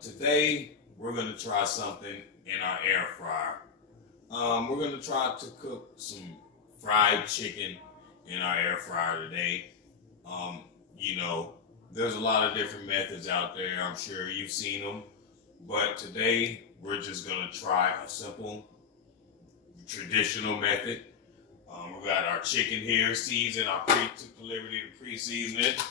Today we're going to try something in our air fryer. We're going to try to cook some fried chicken in our air fryer today. There's a lot of different methods out there. I'm sure you've seen them. But today we're just going to try a simple, traditional method. We got our chicken here seasoned. I took the liberty to pre-season it.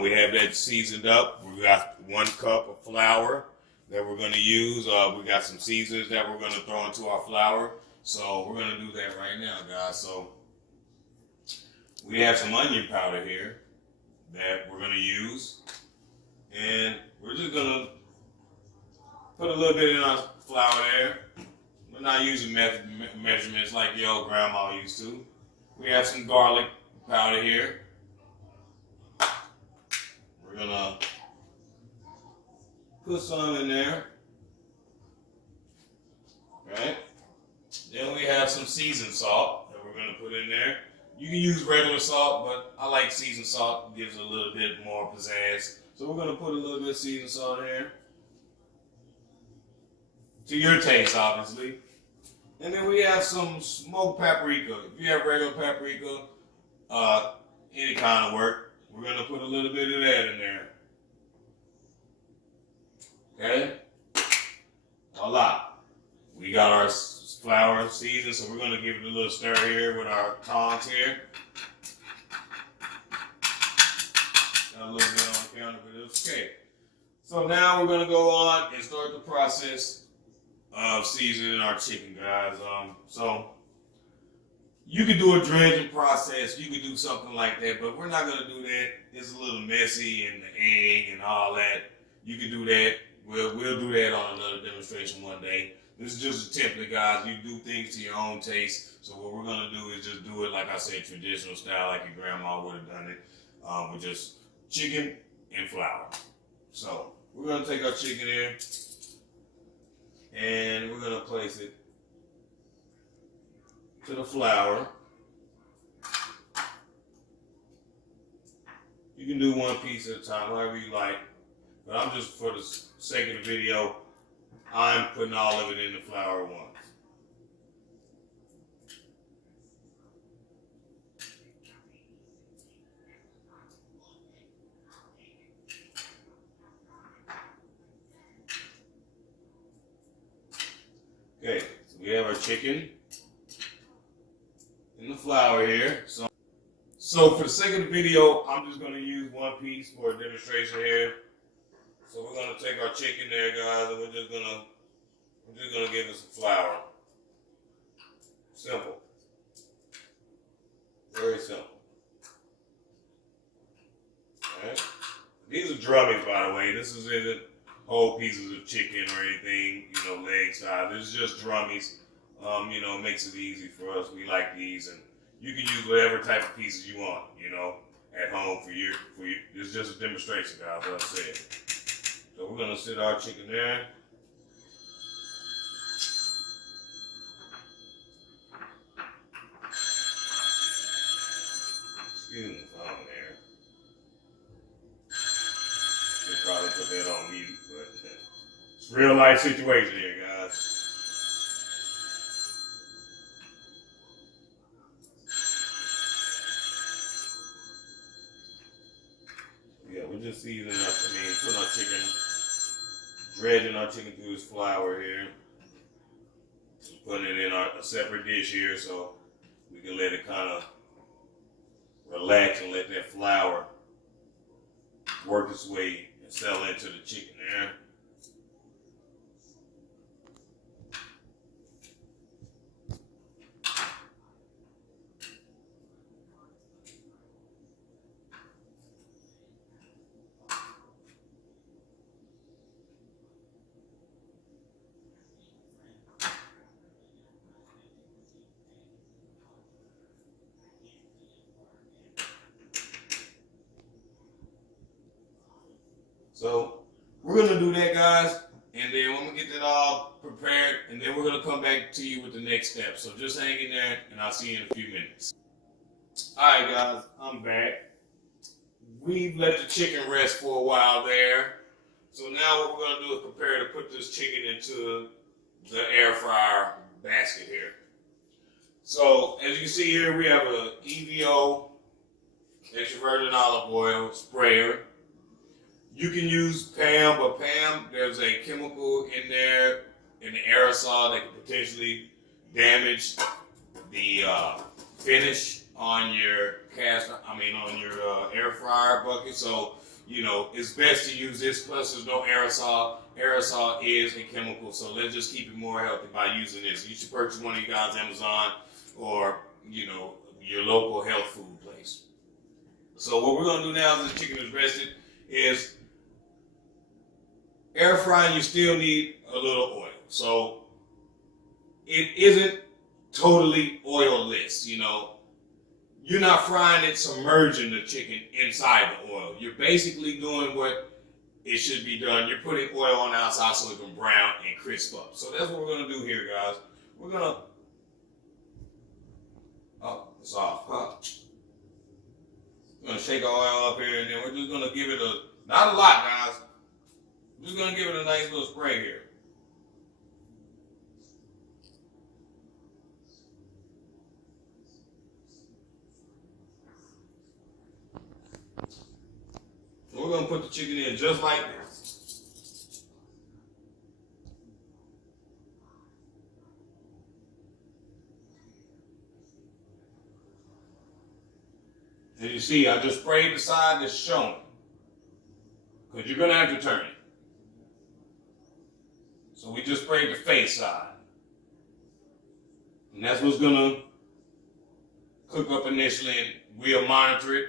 We have that seasoned up. We got 1 cup of flour that we're going to use. We got some seasonings that we're going to throw into our flour. So we're going to do that right now, guys. So we have some onion powder here that we're going to use. And we're just going to put a little bit in our flour there. We're not using measurements like the old grandma used to. We have some garlic powder here. We're going to put some in there. Right? Then we have some seasoned salt that we're going to put in there. You can use regular salt, but I like seasoned salt. It gives it a little bit more pizzazz. So we're going to put a little bit of seasoned salt in there. To your taste, obviously. And then we have some smoked paprika. If you have regular paprika, any kind of work, we're going to put a little bit of that in there. Okay? Voila. We got our flour seasoned, so we're going to give it a little stir here with our tongs here. Got a little bit on the counter, but it's okay. So now we're going to go on and start the process of seasoning our chicken, guys. So you could do a dredging process. You could do something like that, but we're not going to do that. It's a little messy, and the egg and all that. You could do that. We'll do that on another demonstration one day. This is just a template, guys. You do things to your own taste. So what we're going to do is just do it, like I said, traditional style, like your grandma would have done it, with just chicken and flour. So we're going to take our chicken here, and we're going to place it to the flour. You can do one piece at a time, however you like. But I'm just, for the sake of the video, I'm putting all of it in the flour at once. Okay, so we have our chicken in the flour here. So for the sake of the video, I'm just going to use one piece for a demonstration here. So we're going to take our chicken there, guys, and we're just going to give it some flour. Simple. Very simple. Alright. These are drummies, by the way. This isn't whole pieces of chicken or anything, leg size. It's just drummies. It makes it easy for us. We like these, and you can use whatever type of pieces you want, at home for your. It's just a demonstration, guys, like I said. So we're going to sit our chicken there. Excuse me, phone there. They probably put that on mute, but it's a real life situation here, guys. Yeah, we're just seasoning up. Putting our chicken, dredging our chicken through this flour here. Putting it in a separate dish here so we can let it kind of relax and let that flour work its way and settle into the chicken there. So we're going to do that, guys, and then I'm going to get that all prepared, and then we're going to come back to you with the next step. So just hang in there, and I'll see you in a few minutes. All right, guys, I'm back. We've let the chicken rest for a while there. So now what we're gonna do is prepare to put this chicken into the air fryer basket here. So as you can see here, we have a EVO extra virgin olive oil sprayer. You can use PAM, but PAM, there's a chemical in there in the aerosol that can potentially damage the finish on your on your air fryer bucket. So, you know, it's best to use this. Plus, there's no aerosol. Aerosol is a chemical, so let's just keep it more healthy by using this. You should purchase one of you guys Amazon or, you know, your local health food place. So what we're gonna do now, as the chicken is rested, is air frying. You still need a little oil, so it isn't totally oilless. You know, you're not frying it, submerging the chicken inside the oil. You're basically doing what it should be done. You're putting oil on the outside so it can brown and crisp up. So that's what we're gonna do here, guys. We're gonna, oh, it's off, huh? We're gonna shake our oil up here, and then we're just gonna give it not a lot, guys. We're just gonna give it a nice little spray here. We're gonna put the chicken in just like this. As you see, I just sprayed the side that's showing, because you're gonna have to turn it. So we just sprayed the face side, and that's what's gonna cook up initially, and we'll monitor it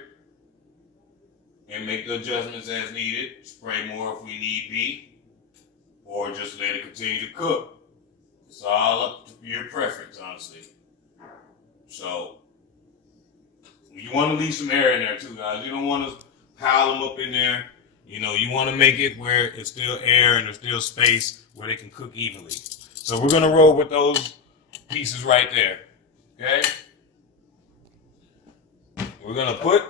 and make the adjustments as needed. Spray more if we need be, or just let it continue to cook. It's all up to your preference, honestly. So you want to leave some air in there too, guys. You don't want to pile them up in there. You know, you want to make it where it's still air and there's still space where they can cook evenly. So we're gonna roll with those pieces right there. Okay? We're gonna put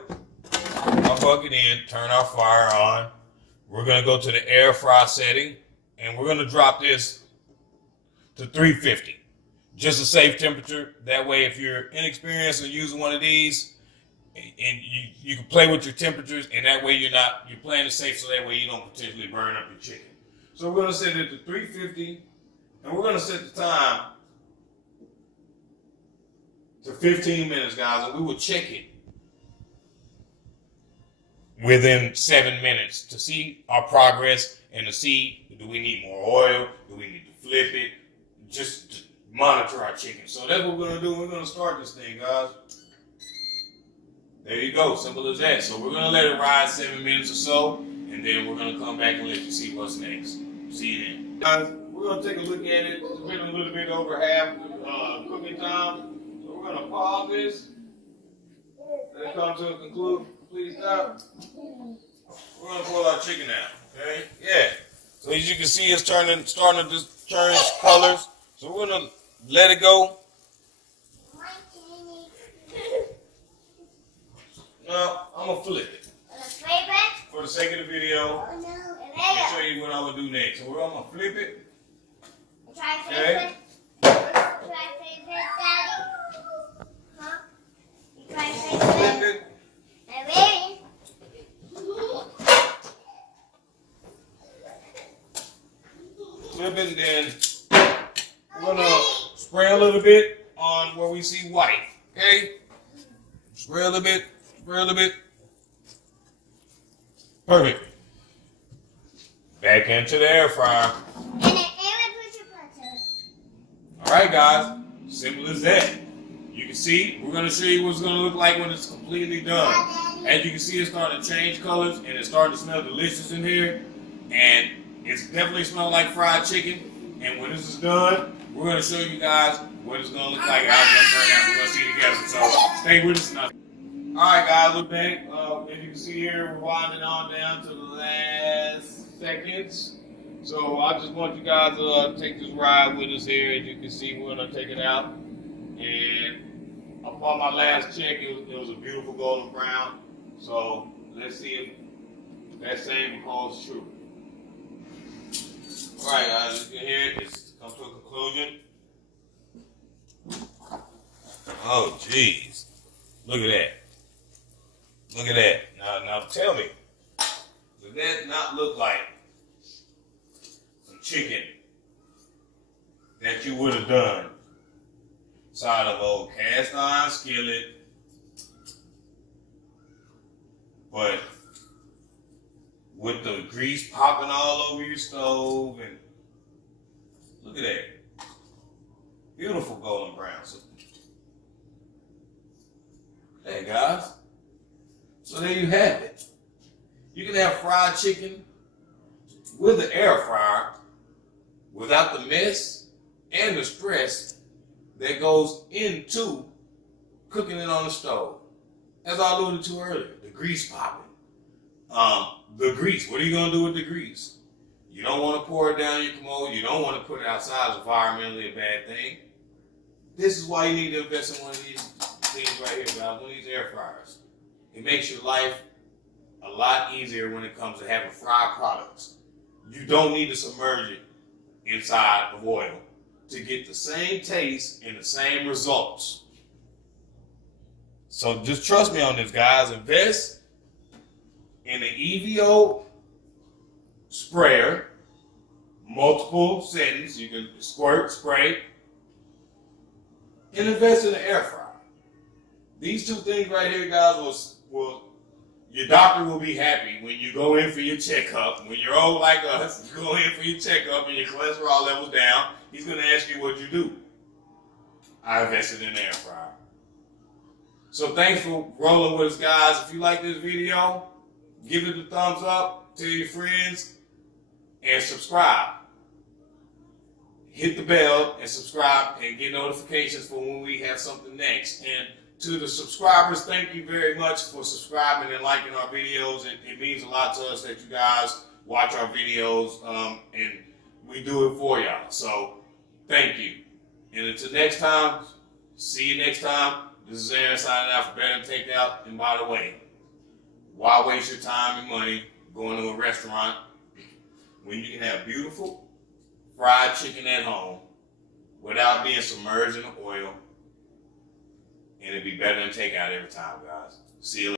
our bucket in, turn our fire on. We're gonna go to the air fry setting, and we're gonna drop this to 350. Just a safe temperature. That way, if you're inexperienced in using one of these, and you can play with your temperatures, and that way you're playing it safe, so that way you don't potentially burn up your chicken. So we're gonna set it to 350, and we're gonna set the time to 15 minutes, guys, and we will check it within 7 minutes to see our progress and to see, do we need more oil? Do we need to flip it? Just to monitor our chicken. So that's what we're gonna do. We're gonna start this thing, guys. There you go, simple as that. So we're gonna let it ride 7 minutes or so, and then we're gonna come back and let you see what's next. See you then. Guys, we're gonna take a look at it. It's been a little bit over half cooking time. So we're gonna pause this. Let it come to a complete stop. We're gonna pull our chicken out, okay? Yeah. So as you can see, it's starting to just change colors. So we're gonna let it go. No, I'm gonna flip it. For the sake of the video, I'll show you what I'm gonna do next. So I'm gonna flip it. Okay. Flip it. Flip it, and then we're gonna spray a little bit on where we see white. Okay? Spray a little bit. Spray a little bit. Perfect. Back into the air fryer. Alright, guys. Simple as that. You can see, we're going to show you what it's going to look like when it's completely done. As you can see, it's starting to change colors, and it's starting to smell delicious in here. And it's definitely smells like fried chicken. And when this is done, we're going to show you guys what it's going to look like, how it's going to turn out. We're going to see it together. So stay with us now. Alright, guys, look back. As you can see here, we're winding on down to the last seconds. So I just want you guys to take this ride with us here. As you can see, we're going to take it out. And upon my last check, it was a beautiful golden brown. So let's see if that same holds true. Alright guys, as you can hear it, it's come to a conclusion. Oh jeez. Look at that. Look at that. Now tell me, does that not look like some chicken that you would have done inside of an old cast iron skillet, but with the grease popping all over your stove? And look at that. Beautiful golden brown. So, hey guys, so there you have it. You can have fried chicken with an air fryer without the mess and the stress that goes into cooking it on the stove. As I alluded to earlier, the grease popping. The grease, what are you going to do with the grease? You don't want to pour it down your commode. You don't want to put it outside. It's environmentally a bad thing. This is why you need to invest in one of these things right here, guys. One of these air fryers. It makes your life a lot easier when it comes to having fried products. You don't need to submerge it inside of oil to get the same taste and the same results. So just trust me on this, guys. Invest in an EVO sprayer, multiple settings. You can squirt, spray, and invest in an air fryer. These two things right here, guys, will your doctor will be happy when you go in for your checkup. When you're old like us, you go in for your checkup and your cholesterol level's down, he's going to ask you what you do. I invested in an air fryer. So thanks for rolling with us, guys. If you like this video, give it a thumbs up, tell your friends, and subscribe. Hit the bell and subscribe and get notifications for when we have something next. And to the subscribers, thank you very much for subscribing and liking our videos. It means a lot to us that you guys watch our videos, and we do it for y'all. So thank you. And until next time, see you next time. This is Aaron signing out for Better Takeout. And by the way, why waste your time and money going to a restaurant when you can have beautiful fried chicken at home without being submerged in oil? And it'd be better than takeout every time, guys. See you later.